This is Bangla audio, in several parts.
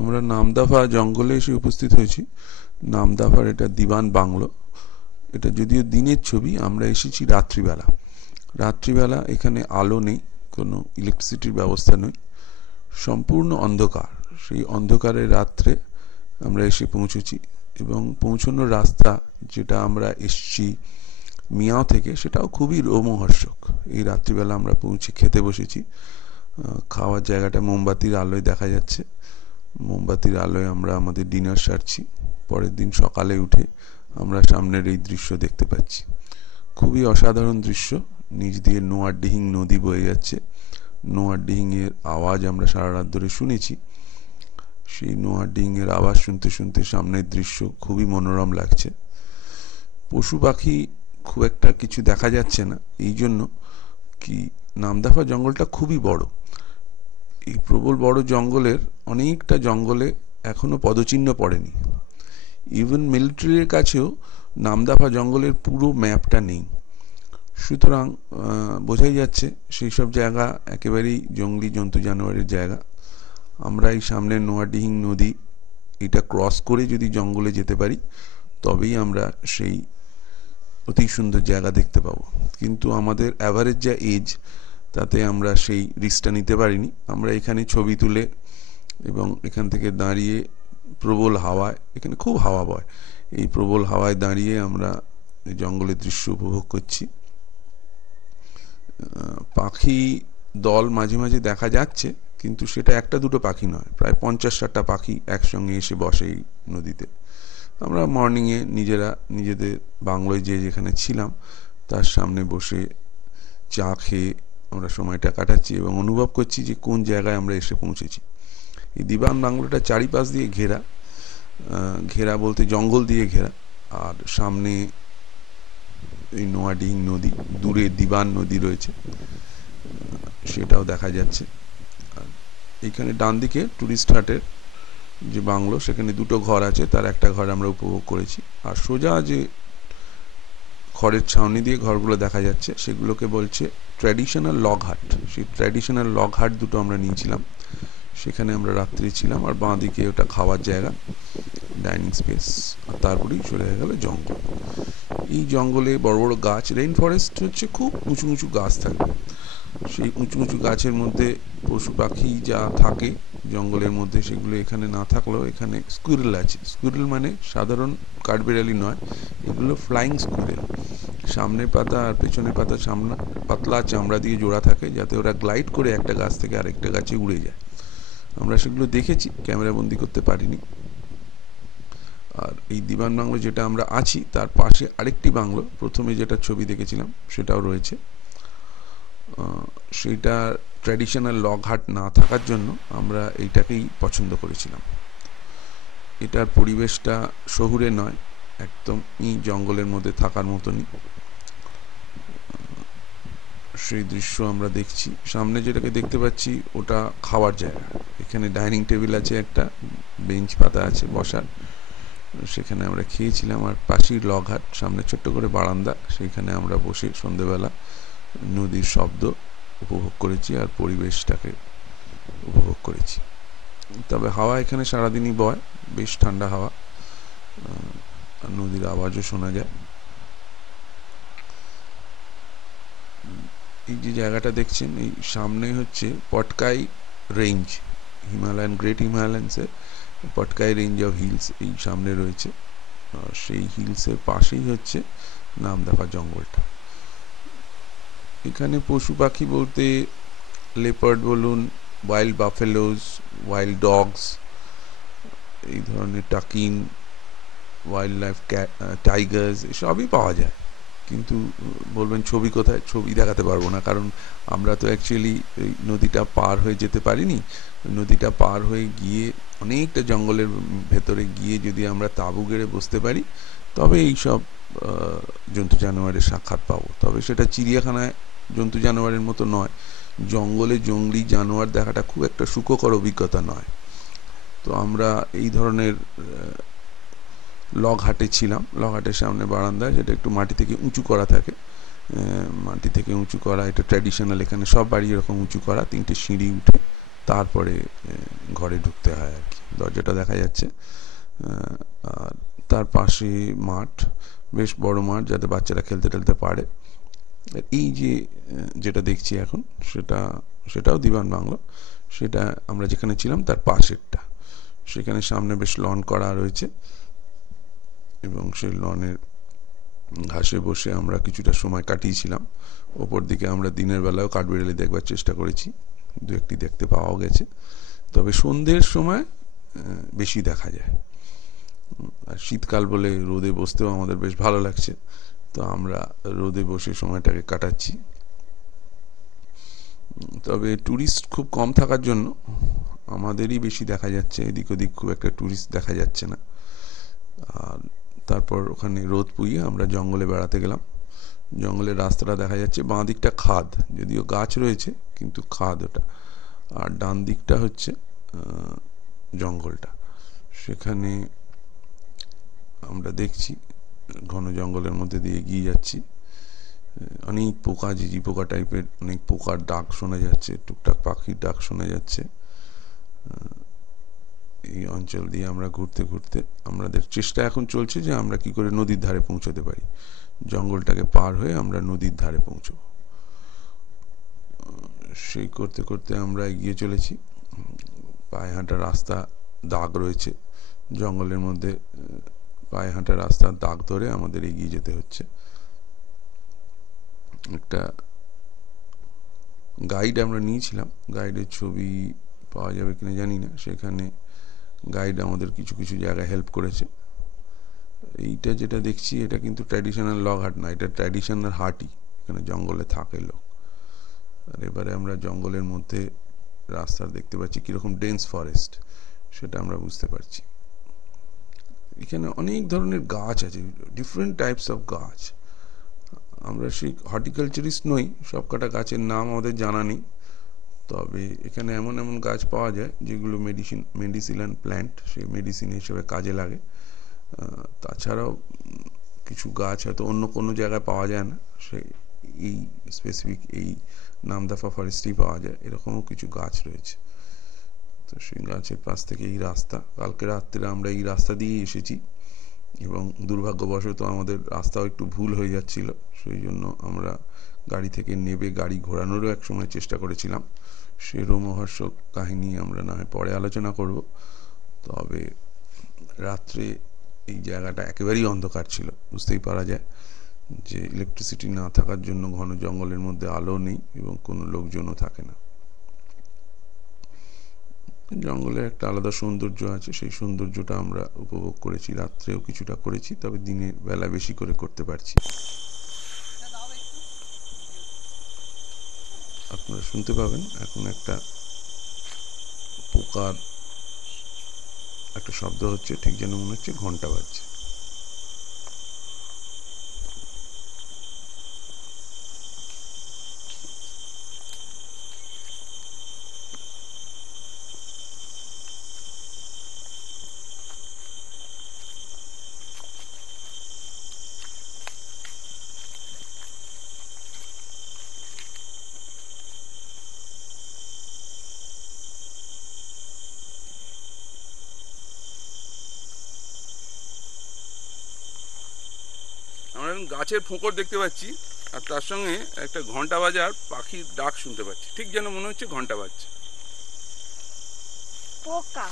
আমরা নামদাফা জঙ্গলে এসে উপস্থিত হয়েছি। নামদাফার এটা দিবান বাংলো। এটা যদিও দিনের ছবি, আমরা এসেছি রাত্রিবেলা। রাত্রিবেলা এখানে আলো নেই, কোনো ইলেকট্রিসিটির ব্যবস্থা নেই, সম্পূর্ণ অন্ধকার। সেই অন্ধকারের রাত্রে আমরা এসে পৌঁছেছি এবং পৌঁছানোর রাস্তা, যেটা আমরা এসছি মিয়াও থেকে, সেটাও খুবই রোমহর্ষক। এই রাত্রিবেলা আমরা পৌঁছে খেতে বসেছি। খাওয়ার জায়গাটা মোমবাতির আলোয় দেখা যাচ্ছে। মোমবাতির আলোয় আমরা আমাদের ডিনার সারছি। পরের দিন সকালে উঠে আমরা সামনের এই দৃশ্য দেখতে পাচ্ছি। খুবই অসাধারণ দৃশ্য। নিচ দিয়ে নোয়ারডিহিং নদী বয়ে যাচ্ছে। নোয়ারডিহিং এর আওয়াজ আমরা সারা রাত ধরে শুনেছি। সেই নোয়ারডিহিং এর আওয়াজ শুনতে শুনতে সামনের দৃশ্য খুবই মনোরম লাগছে। পশু পাখি খুব একটা কিছু দেখা যাচ্ছে না, এই জন্য কি নামদাফা জঙ্গলটা খুবই বড়। এই প্রবল বড় জঙ্গলের অনেকটা জঙ্গলে এখনো পদচিহ্ন পড়েনি। ইভেন মিলিটারির কাছেও নামদাফা জঙ্গলের পুরো ম্যাপটা নেই। সুতরাং বোঝাই যাচ্ছে সেই সব জায়গা একেবারেই জঙ্গলি জন্তু জানোয়ারের জায়গা। আমরা এই সামনে নোয়ারডিহিং নদী এটা ক্রস করে যদি জঙ্গলে যেতে পারি, তবেই আমরা সেই অতি সুন্দর জায়গা দেখতে পাবো। কিন্তু আমাদের অ্যাভারেজ যা এজ, তাতে আমরা সেই রিস্কটা নিতে পারিনি। আমরা এখানে ছবি তুলে এবং এখান থেকে দাঁড়িয়ে প্রবল হাওয়ায়, এখানে খুব হাওয়া বয়, এই প্রবল হাওয়ায় দাঁড়িয়ে আমরা এই জঙ্গলের দৃশ্য উপভোগ করছি। পাখি দল মাঝে মাঝে দেখা যাচ্ছে, কিন্তু সেটা একটা দুটো পাখি নয়, প্রায় 50-60টা পাখি একসঙ্গে এসে বসে এই নদীতে। আমরা মর্নিংয়ে নিজেদের বাংলোয় যেখানে ছিলাম তার সামনে বসে চা খেয়ে আমরা সময়টা কাটাচ্ছি এবং অনুভব করছি যে কোন জায়গায় আমরা এসে পৌঁছেছি। এই দিবান বাংলোটা চারিপাশ দিয়ে ঘেরা, ঘেরা বলতে জঙ্গল দিয়ে ঘেরা। আর সামনে এই নোয়াডিহিং নদী, দূরে দিবান নদী রয়েছে, সেটাও দেখা যাচ্ছে। আর এইখানে ডান দিকে টুরিস্ট হাটের যে বাংলো, সেখানে দুটো ঘর আছে, তার একটা ঘর আমরা উপভোগ করেছি। আর সোজা যে খড়ের ছাউনি দিয়ে ঘরগুলো দেখা যাচ্ছে, সেগুলোকে বলছে ট্র্যাডিশনাল লগ হাট। সেই ট্র্যাডিশনাল লগ হাট দুটো আমরা নিয়েছিলাম, সেখানে আমরা রাত্রি ছিলাম। আর বাঁ দিকে ওটা খাওয়ার জায়গা, ডাইনিং স্পেস। আর তারপরেই চলে গেল জঙ্গল। এই জঙ্গলে বড় বড় গাছ, রেইন ফরেস্ট হচ্ছে, খুব উঁচু উঁচু গাছ থাকে। সেই উঁচু উঁচু গাছের মধ্যে পশু পাখি যা থাকে জঙ্গলের মধ্যে, সেগুলো এখানে না থাকলেও এখানে স্কুইরেল আছে। স্কুইরেল মানে সাধারণ কাঠবিড়ালি নয়, এগুলো ফ্লাইং স্কুইরেল। সামনের পাতা আর পেছনের পাতা সামনে পাতলা চামড়া দিয়ে জোড়া থাকে, যাতে ওরা গ্লাইড করে একটা গাছ থেকে আরেকটা গাছে উড়ে যায়। আমরা সেগুলো দেখেছি, ক্যামেরা বন্দি করতে পারিনি। আর এই দিবান বাংলো যেটা আমরা আছি, তার পাশে আরেকটি বাংলো, প্রথমে যেটা ছবি দেখেছিলাম সেটাও রয়েছে। সেইটা ট্র্যাডিশনাল লগ হাট না থাকার জন্য আমরা এইটাকেই পছন্দ করেছিলাম। এটার পরিবেশটা শহুরে নয়, একদমই জঙ্গলের মধ্যে থাকার মতনই। সেই দৃশ্য আমরা দেখছি। সামনে যেটাকে দেখতে পাচ্ছি ওটা খাওয়ার জায়গা। এখানে ডাইনিং টেবিল আছে, একটা বেঞ্চ পাতা আছে বসার, সেখানে আমরা খেয়েছিলাম। আর পাশেই লগ হাট, সামনে ছোট্ট করে বারান্দা, সেইখানে আমরা বসে সন্ধেবেলা নদীর শব্দ উপভোগ করেছি আর পরিবেশটাকে উপভোগ করেছি। তবে হাওয়া এখানে সারাদিনই বয়, বেশ ঠান্ডা হাওয়া, আর নদীর আওয়াজও শোনা যায়। এই যে জায়গাটা দেখছেন, এই সামনে হচ্ছে পটকাই রেঞ্জ, হিমালয়ান, গ্রেট হিমালয়ানসের পটকাই রেঞ্জ অফ হিলস এই সামনে রয়েছে। সেই হিলসের পাশেই হচ্ছে নামদাফা জঙ্গলটা। এখানে পশু পাখি বলতে লেপার্ড বলুন, ওয়াইল্ড বাফেলোজ, ওয়াইল্ড ডগস, এই ধরনের টাকিন, ওয়াইল্ড লাইফ টাইগার্স, এসবই পাওয়া যায়। কিন্তু বলবেন ছবি কোথায়, ছবি দেখাতে পারবো না, কারণ আমরা তো অ্যাকচুয়ালি এই নদীটা পার হয়ে যেতে পারিনি। নদীটা পার হয়ে গিয়ে অনেকটা জঙ্গলের ভেতরে গিয়ে যদি আমরা তাঁবু গেড়ে বসতে পারি, তবে এই সব জন্তু জানোয়ারের সাক্ষাৎ পাবো। তবে সেটা চিড়িয়াখানায় জন্তু জানোয়ারের মতো নয়। জঙ্গলে জঙ্গলি জানোয়ার দেখাটা খুব একটা সুখকর অভিজ্ঞতা নয়। তো আমরা এই ধরনের লগ হাটে ছিলাম। লগ হাটের সামনে বারান্দায়, যেটা একটু মাটি থেকে উঁচু করা থাকে, মাটি থেকে উঁচু করা, এটা ট্র্যাডিশনাল। এখানে সব বাড়ি এরকম উঁচু করা, 3টে সিঁড়ি উঠে তারপরে ঘরে ঢুকতে হয় আর কি। দরজাটা দেখা যাচ্ছে। আর তার পাশে মাঠ, বেশ বড় মাঠ, যাতে বাচ্চারা খেলতে টেলতে পারে। এই যে যেটা দেখছি এখন, সেটাও দিবান বাংলো। সেটা আমরা যেখানে ছিলাম তার পাশেরটা। সেখানে সামনে বেশ লন করা রয়েছে, এবং সেই লনের ঘাসে বসে আমরা কিছুটা সময় কাটিয়েছিলাম। ওপর দিকে আমরা দিনের বেলাও কাঠবিড়ালি দেখবার চেষ্টা করেছি, দু একটি দেখতে পাওয়াও গেছে, তবে সন্ধ্যের সময় বেশি দেখা যায়। আর শীতকাল বলে রোদে বসতেও আমাদের বেশ ভালো লাগছে, তো আমরা রোদে বসে সময়টাকে কাটাচ্ছি। তবে ট্যুরিস্ট খুব কম থাকার জন্য আমাদেরই বেশি দেখা যাচ্ছে, এদিক ওদিক খুব একটা ট্যুরিস্ট দেখা যাচ্ছে না। আর তারপর ওখানে রোদ পুইয়ে আমরা জঙ্গলে বেড়াতে গেলাম। জঙ্গলের রাস্তাটা দেখা যাচ্ছে, বাঁ দিকটা খাদ, যদিও গাছ রয়েছে কিন্তু খাদ ওটা। আর ডান দিকটা হচ্ছে জঙ্গলটা। সেখানে আমরা দেখছি ঘন জঙ্গলের মধ্যে দিয়ে এগিয়ে যাচ্ছি। অনেক পোকা, ঝিঝি পোকা টাইপের অনেক পোকার ডাক শোনা যাচ্ছে, টুকটাক পাখির ডাক শোনা যাচ্ছে। এই অঞ্চল দিয়ে আমরা ঘুরতে ঘুরতে আমাদের চেষ্টা এখন চলছে যে আমরা কি করে নদীর ধারে পৌঁছতে পারি। জঙ্গলটাকে পার হয়ে আমরা নদীর ধারে পৌঁছব, সেই করতে করতে আমরা এগিয়ে চলেছি। পায়ে হাঁটা রাস্তা দাগ রয়েছে জঙ্গলের মধ্যে, পায়ে হাঁটা রাস্তার দাগ ধরে আমাদের এগিয়ে যেতে হচ্ছে। একটা গাইড আমরা নিয়েছিলাম, গাইডের ছবি পাওয়া যাবে কিনা জানি না। সেখানে গাইড আমাদের কিছু কিছু জায়গায় হেল্প করেছে। এইটা যেটা দেখছি এটা কিন্তু ট্র্যাডিশনাল লগ হাট না, এটা ট্র্যাডিশনাল হাটই, এখানে জঙ্গলে থাকে লোক। আর এবারে আমরা জঙ্গলের মধ্যে রাস্তা দেখতে পাচ্ছি, কীরকম ডেন্স ফরেস্ট সেটা আমরা বুঝতে পারছি। এখানে অনেক ধরনের গাছ আছে, ডিফারেন্ট টাইপস অফ গাছ। আমরা সেই হর্টিকালচারিস্ট নই, সব কটা গাছের নাম আমাদের জানা নেই, তবে এখানে এমন এমন গাছ পাওয়া যায় যেগুলো মেডিসিনাল প্ল্যান্ট, সেই মেডিসিন হিসেবে কাজে লাগে। তাছাড়াও কিছু গাছ হয়তো অন্য কোনো জায়গায় পাওয়া যায় না, সেই এই স্পেসিফিক এই নামদাফা ফরেস্টেই পাওয়া যায়, এরকমও কিছু গাছ রয়েছে। তো সেই গাছের পাশ থেকে এই রাস্তা, কালকে রাত্রে আমরা এই রাস্তা দিয়েই এসেছি, এবং দুর্ভাগ্যবশত আমাদের রাস্তাও একটু ভুল হয়ে যাচ্ছিল, সেই জন্য আমরা গাড়ি থেকে নেবে গাড়ি ঘোরানোরও এক সময় চেষ্টা করেছিলাম। সে রোমহর্ষক কাহিনী আমরা না হয় পরে আলোচনা করব। তবে রাত্রে এই জায়গাটা একেবারেই অন্ধকার ছিল, বুঝতেই পারা যায় যে ইলেকট্রিসিটি না থাকার জন্য ঘন জঙ্গলের মধ্যে আলো নেই এবং কোনো লোকজনও থাকে না। জঙ্গলের একটা আলাদা সৌন্দর্য আছে, সেই সৌন্দর্যটা আমরা উপভোগ করেছি, রাত্রেও কিছুটা করেছি, তবে দিনের বেলা বেশি করে করতে পারছি। আপনারা শুনতে পাবেন এখন একটা পোকার একটা শব্দ হচ্ছে, ঠিক যেন মনে হচ্ছে ঘন্টা বাজছে। আমরা এখন গাছের ফোঁকর দেখতে পাচ্ছি, আর তার সঙ্গে একটা ঘন্টা বাজার পাখির ডাক শুনতে পাচ্ছি, ঠিক যেন মনে হচ্ছে ঘন্টা বাজছে। পোকা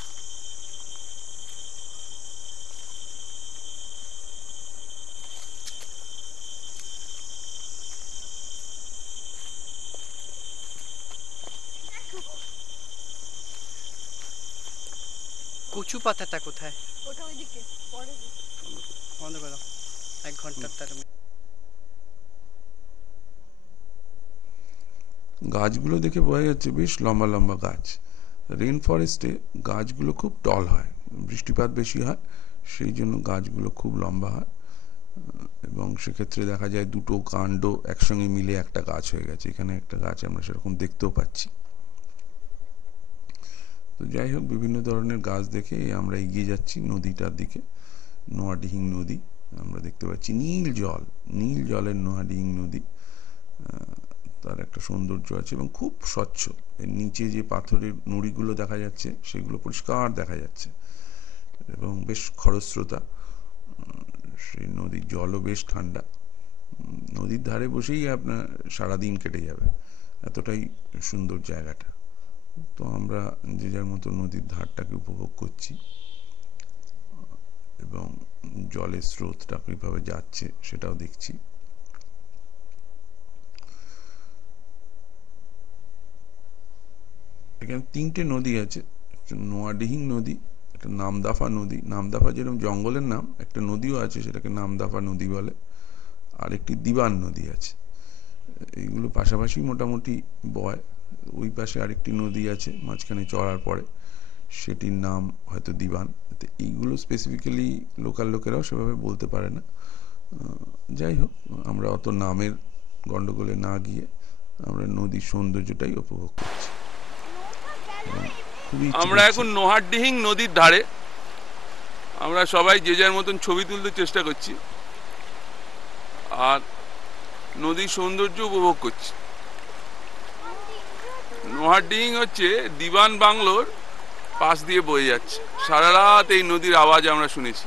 কচু পাতাটা কোথায়? ওটা ওইদিকে পরে বন্ধ করো, 1 ঘন্টার তার। গাছগুলো দেখে বোঝা যাচ্ছে বেশ লম্বা লম্বা গাছ। রেন ফরেস্টে গাছগুলো খুব টল হয়, বৃষ্টিপাত বেশি হয়, সেই জন্য গাছগুলো খুব লম্বা হয়, এবং সেক্ষেত্রে দেখা যায় দুটো কাণ্ড একসঙ্গে মিলে একটা গাছ হয়ে গেছে। এখানে একটা গাছ আমরা সেরকম দেখতেও পাচ্ছি। তো যাই হোক, বিভিন্ন ধরনের গাছ দেখে আমরা এগিয়ে যাচ্ছি নদীটার দিকে। নোয়াডিহিং নদী আমরা দেখতে পাচ্ছি, নীল জল, নীল জলের নোয়াডিহিং নদী। তার একটা সৌন্দর্য আছে এবং খুব স্বচ্ছ। এর নিচে যে পাথরের নুড়িগুলো দেখা যাচ্ছে সেগুলো পরিষ্কার দেখা যাচ্ছে এবং বেশ খরস্রোতা। সেই নদীর জলও বেশ ঠান্ডা। নদীর ধারে বসেই আপনার সারাদিন কেটে যাবে, এতটাই সুন্দর জায়গাটা। তো আমরা যে যার মতো নদীর ধারটাকে উপভোগ করছি এবং জলের স্রোতটা কীভাবে যাচ্ছে সেটাও দেখছি। এখানে তিনটে নদী আছে, একটা নোয়াডিহিং নদী, একটা নামদাফা নদী। নামদাফা যেরকম জঙ্গলের নাম, একটা নদীও আছে সেটাকে নামদাফা নদী বলে, আর একটি দিবান নদী আছে। এইগুলো পাশাপাশি মোটামুটি বয়। ওই পাশে আরেকটি নদী আছে মাঝখানে চড়ার পরে, সেটির নাম হয়তো দিবান। তো এইগুলো স্পেসিফিক্যালি লোকাল লোকেরাও সেভাবে বলতে পারে না। যাই হোক, আমরা অত নামের গন্ডগোলে না গিয়ে আমরা নদীর সৌন্দর্যটাই উপভোগ করছি। খুবই ইচ্ছে আমরা করছে। এখন নোহারডিহিং নদীর ধারে, আমরা সবাই যে যার মতন ছবি তুলতে চেষ্টা করছি আর নদীর সৌন্দর্য উপভোগ করছি। নোহারডিহিং হচ্ছে দিবান বাংলোর পাশ দিয়ে বয়ে যাচ্ছে। সারা রাত এই নদীর আওয়াজ আমরা শুনেছি।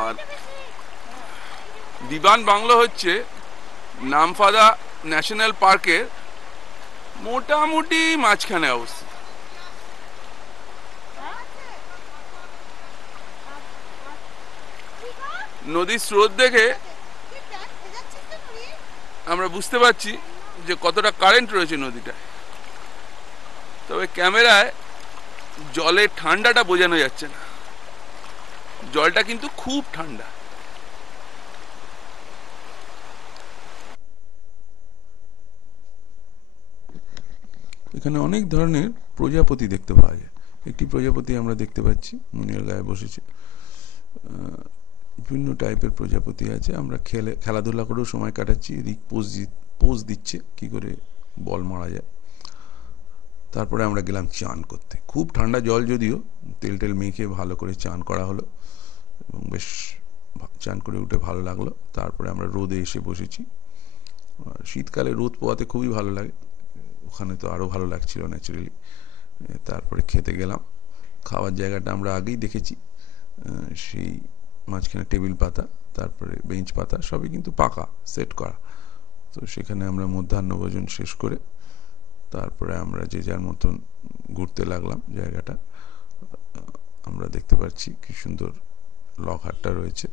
আর দিবান বাংলো হচ্ছে নামফাদা ন্যাশনাল পার্কের মোটামুটি মাঝখানে অবস্থিত। নদীর স্রোত দেখে আমরা বুঝতে পারছি যে কতটা কারেন্ট রয়েছে নদীটায়। তবে ক্যামেরায় জলের ঠান্ডাটা বোঝানো যাচ্ছে না, জলটা কিন্তু খুব ঠান্ডা। এখানে অনেক ধরনের প্রজাপতি দেখতে পাওয়া যায়। একটি প্রজাপতি আমরা দেখতে পাচ্ছি মুনিয়ার গায়ে বসেছে। বিভিন্ন টাইপের প্রজাপতি আছে। আমরা খেলাধুলা করেও সময় কাটাচ্ছি। এদিক পোজ দিচ্ছে কি করে বল মারা যায়। তারপরে আমরা গেলাম চান করতে। খুব ঠান্ডা জল, যদিও তেল টেল মেখে ভালো করে চান করা হলো এবং বেশ চান করে উঠে ভালো লাগলো। তারপরে আমরা রোদে এসে বসেছি। শীতকালে রোদ পোয়াতে খুবই ভালো লাগে, ওখানে তো আরও ভালো লাগছিল ন্যাচারালি। তারপরে খেতে গেলাম। খাওয়ার জায়গাটা আমরা আগেই দেখেছি, সেই মাঝখানে টেবিল পাতা, তারপরে বেঞ্চ পাতা, সবই কিন্তু পাকা, সেট করা। তো সেখানে আমরা মধ্যাহ্নভোজন শেষ করে তারপরে আমরা যে যার মতন ঘুরতে লাগলাম জায়গাটা। আমরা দেখতে পাচ্ছি কি সুন্দর লগহাটটা রয়েছে।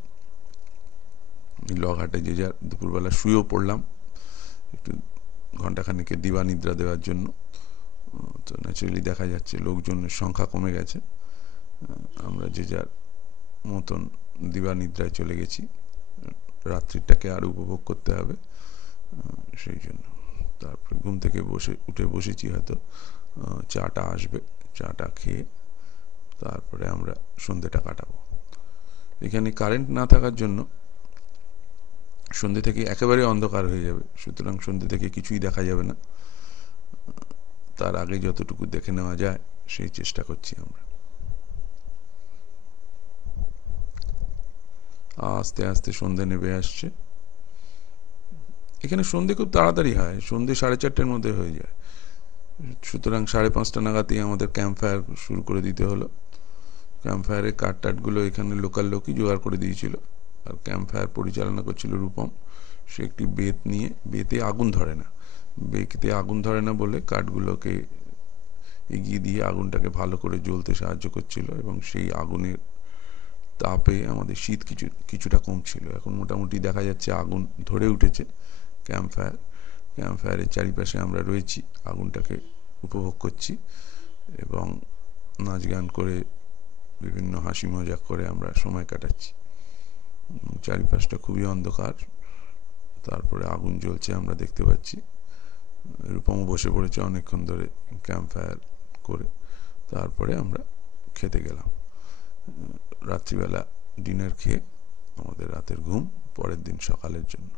লগহাটে যে যার দুপুরবেলা শুয়েও পড়লাম একটু ঘণ্টাখানেকের দিবানিদ্রা দেওয়ার জন্য। তো ন্যাচারালি দেখা যাচ্ছে লোকজনের সংখ্যা কমে গেছে। আমরা যে যার মতন দিবানিদ্রায় চলে গেছি। রাত্রিটাকে আর উপভোগ করতে হবে, সেই জন্য তারপরে ঘুম থেকে উঠে বসেছি। হয়তো চাটা আসবে, চাটা খেয়ে তারপরে আমরা সন্ধ্যেটা কাটাবো। এখানে কারেন্ট না থাকার জন্য সন্ধ্যে থেকে একেবারে অন্ধকার হয়ে যাবে, সুতরাং সন্ধ্যে থেকে কিছুই দেখা যাবে না। তার আগে যতটুকু দেখে নেওয়া যায় সেই চেষ্টা করছি আমরা। আস্তে আস্তে সন্ধ্যে নেমে আসছে। এখানে সন্ধ্যে খুব তাড়াতাড়ি হয়, সন্ধ্যে 4:30-র মধ্যে হয়ে যায়। সুতরাং 5:30 নাগাদই আমাদের ক্যাম্প ফায়ার শুরু করে দিতে হলো। ক্যাম্প ফায়ারের কাঠ-টাঠগুলো এখানে লোকাল লোকই জোগাড় করে দিয়েছিল। আর ক্যাম্প ফায়ার পরিচালনা করছিল রূপম। সে একটি বেত নিয়ে, বেতে আগুন ধরে না, বেতে আগুন ধরে না বলে কাঠগুলোকে এগিয়ে দিয়ে আগুনটাকে ভালো করে জ্বলতে সাহায্য করছিল এবং সেই আগুনের তাপে আমাদের শীত কিছুটা কমছিল। এখন মোটামুটি দেখা যাচ্ছে আগুন ধরে উঠেছে। ক্যাম্প ফায়ারের চারিপাশে আমরা রয়েছি, আগুনটাকে উপভোগ করছি এবং নাচ গান করে বিভিন্ন হাসি মজাক করে আমরা সময় কাটাচ্ছি। চারিপাশটা খুবই অন্ধকার, তারপরে আগুন জ্বলছে আমরা দেখতে পাচ্ছি। রূপম বসে পড়েছে অনেকক্ষণ ধরে ক্যাম্প ফায়ার করে। তারপরে আমরা খেতে গেলাম। রাত্রিবেলা ডিনার খেয়ে আমাদের রাতের ঘুম পরের দিন সকালের জন্য।